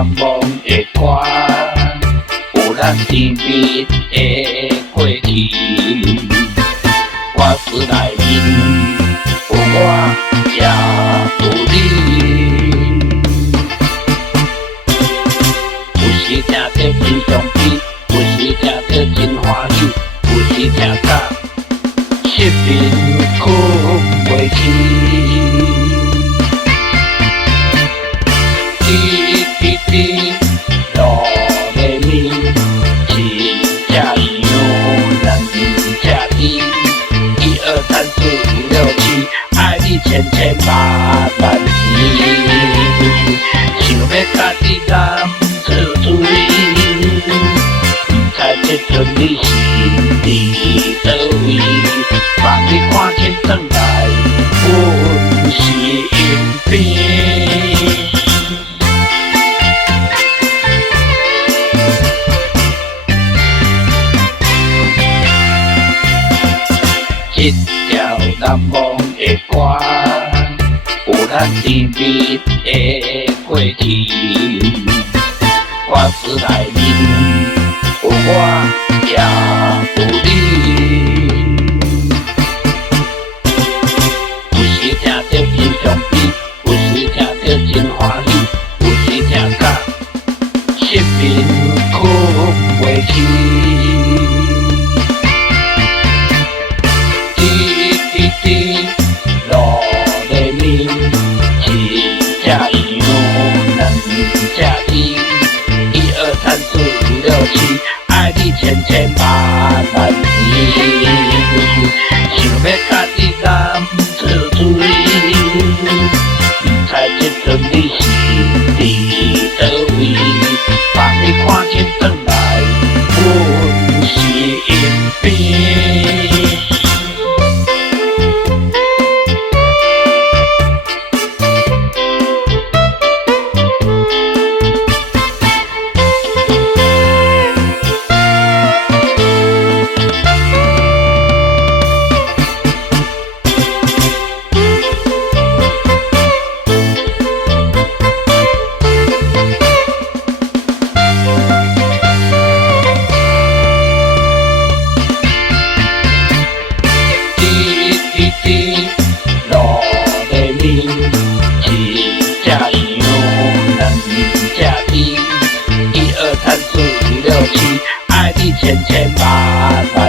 难忘的歌，有咱甜蜜的过去。歌词内面有我，也有你。有时听着真伤悲，有时听着真欢喜，有时听到失眠困袂去。滴滴滴，落咪咪，是这样，咱这甜。1、2、3、4、5、6、7，爱你千千万万年。想要甲你染做水，不知这阵你是伫倒位，放你看天转来，阮是因边。一条难忘的歌，有咱甜蜜的过去。歌词内面有我，也有你。有时听着真伤悲，有时听着真欢喜，有时听到失眠困袂去。滴滴，落咪咪，是这样，咱这甜。1、2、3、4、5、6、7，爱你千千万万年。想要甲你染做水，不知这阵你是伫倒位，放你看天转来，阮是因边。落咪咪，是这样，咱这甜。1、2、3、4、5、6、7，爱你千千万万。